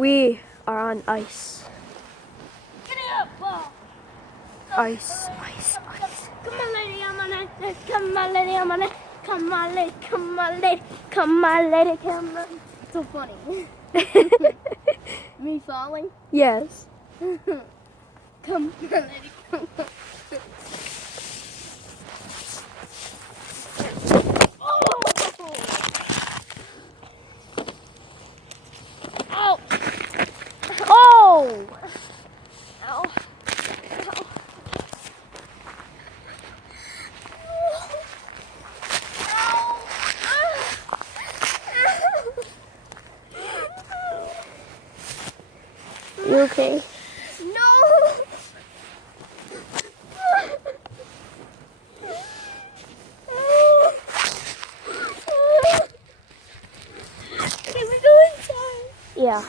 We are on ice. Get up, ball. Ice, ice, ice. Come on, lady, I'm on it. Come on, lady, I'm on it. Come on, lady, come on, lady. Come on, lady, come on. So funny. Me falling? Yes. Come on, lady, come on. Oh! Oh! Ow. You okay? No! Can we go inside? Yeah.